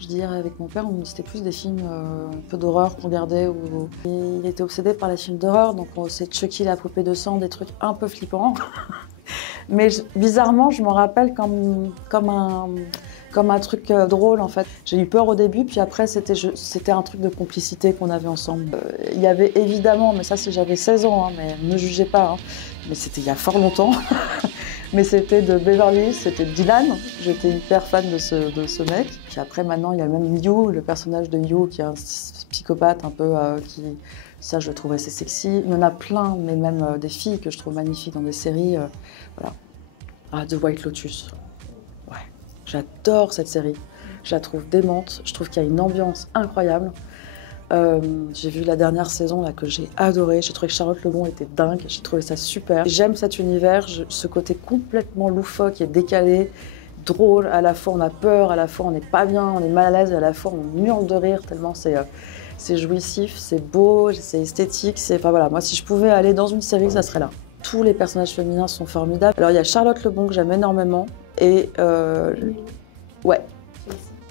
Je dirais avec mon père, c'était plus des films un peu d'horreur qu'on regardait. Il était obsédé par les films d'horreur, donc c'est Chucky, la poupée de sang, des trucs un peu flippants. Mais bizarrement, je m'en rappelle comme un truc drôle en fait. J'ai eu peur au début, puis après c'était un truc de complicité qu'on avait ensemble. Il y avait évidemment, mais ça c'est j'avais 16 ans, hein, mais ne me jugez pas, hein, mais c'était il y a fort longtemps. Mais c'était de Beverly Hills, c'était Dylan. J'étais hyper fan de ce mec. Puis après maintenant il y a même You, le personnage de You qui est un psychopathe un peu ça je le trouve assez sexy. Il y en a plein, mais même des filles que je trouve magnifiques dans des séries. Voilà. Ah, The White Lotus. Ouais, j'adore cette série. Je la trouve démente. Je trouve qu'il y a une ambiance incroyable. J'ai vu la dernière saison là, que j'ai adorée. J'ai trouvé que Charlotte Lebon était dingue. J'ai trouvé ça super. J'aime cet univers, ce côté complètement loufoque et décalé, drôle. À la fois on a peur, à la fois on n'est pas bien, on est mal à l'aise, et à la fois on hurle de rire tellement c'est jouissif, c'est beau, c'est esthétique. Enfin voilà, moi si je pouvais aller dans une série, ça serait là. Tous les personnages féminins sont formidables. Alors il y a Charlotte Lebon que j'aime énormément et ouais,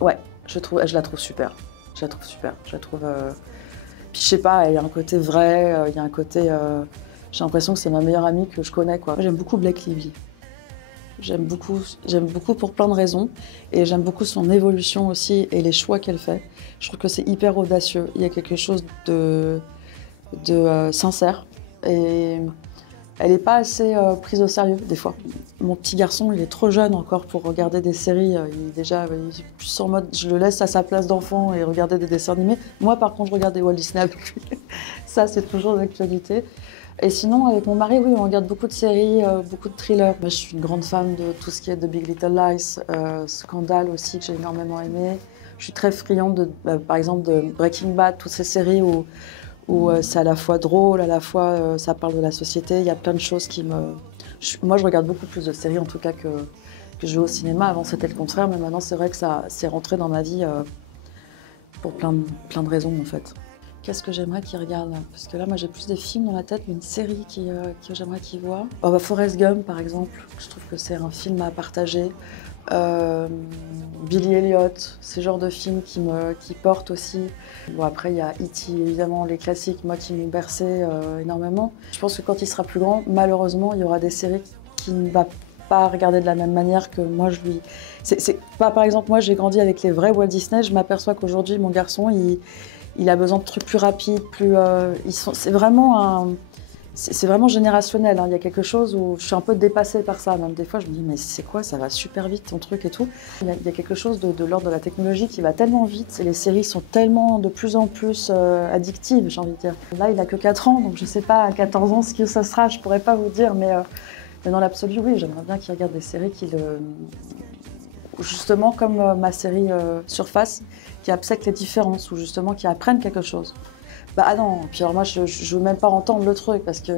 ouais, je la trouve super. Je la trouve super. Je la trouve. Puis je sais pas, il y a un côté vrai, il y a un côté. J'ai l'impression que c'est ma meilleure amie que je connais quoi. J'aime beaucoup Blake Lively. J'aime beaucoup pour plein de raisons et j'aime beaucoup son évolution aussi et les choix qu'elle fait. Je trouve que c'est hyper audacieux. Il y a quelque chose de sincère et elle n'est pas assez prise au sérieux, des fois. Mon petit garçon, il est trop jeune encore pour regarder des séries. Il est plus en mode, je le laisse à sa place d'enfant et regarder des dessins animés. Moi, par contre, je regarde des Walt Disney avec lui. Ça, c'est toujours d'actualité. Et sinon, avec mon mari, oui, on regarde beaucoup de séries, beaucoup de thrillers. Moi, je suis une grande fan de tout ce qui est de Big Little Lies, Scandale aussi, que j'ai énormément aimé. Je suis très friande, par exemple, de Breaking Bad, toutes ces séries où c'est à la fois drôle, à la fois ça parle de la société. Il y a plein de choses qui me... Moi, je regarde beaucoup plus de séries, en tout cas, que je vais au cinéma. Avant, c'était le contraire, mais maintenant, c'est vrai que ça c'est rentré dans ma vie pour plein de raisons, en fait. Qu'est-ce que j'aimerais qu'ils regardent? Parce que là, moi, j'ai plus des films dans la tête, mais une série que j'aimerais qu'ils voient. Oh, bah, Forrest Gump, par exemple. Je trouve que c'est un film à partager. Billy Elliot, ce genre de films qui portent aussi. Bon, après, il y a E.T., évidemment, les classiques, moi, qui m'ont bercé énormément. Je pense que quand il sera plus grand, malheureusement, il y aura des séries qu'il ne va pas regarder de la même manière que moi, je lui... C'est pas, par exemple, moi, j'ai grandi avec les vrais Walt Disney. Je m'aperçois qu'aujourd'hui, mon garçon, il a besoin de trucs plus rapides, c'est vraiment générationnel, hein. Il y a quelque chose où je suis un peu dépassée par ça. Même des fois, je me dis, mais c'est quoi, ça va super vite ton truc et tout. Il y a quelque chose de l'ordre de la technologie qui va tellement vite et les séries sont tellement de plus en plus addictives, j'ai envie de dire. Là, il a que 4 ans, donc je sais pas à 14 ans ce que ça sera, je pourrais pas vous dire, mais dans l'absolu, oui, j'aimerais bien qu'il regarde des séries justement comme ma série Surface, qui acceptent les différences, ou justement qui apprennent quelque chose. Bah ah non, puis alors moi je veux même pas entendre le truc parce que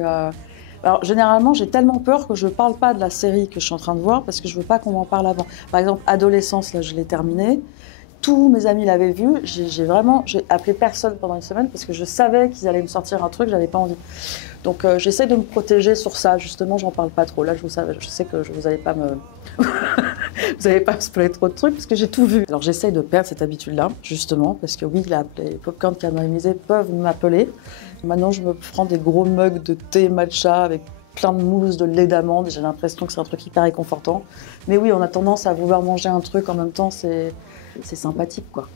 alors généralement j'ai tellement peur que je parle pas de la série que je suis en train de voir parce que je veux pas qu'on m'en parle avant. Par exemple, Adolescence, là je l'ai terminé. Tous mes amis l'avaient vu, j'ai appelé personne pendant une semaine parce que je savais qu'ils allaient me sortir un truc, j'avais pas envie. Donc j'essaie de me protéger sur ça, justement, j'en parle pas trop. Là, je sais que vous allez pas me vous allez pas me spoiler trop de trucs parce que j'ai tout vu. Alors j'essaie de perdre cette habitude-là, justement, parce que oui, les popcorn caramélisés peuvent m'appeler. Maintenant, je me prends des gros mugs de thé matcha avec plein de mousse, de lait d'amande, et j'ai l'impression que c'est un truc hyper réconfortant. Mais oui, on a tendance à vouloir manger un truc en même temps, c'est sympathique, quoi.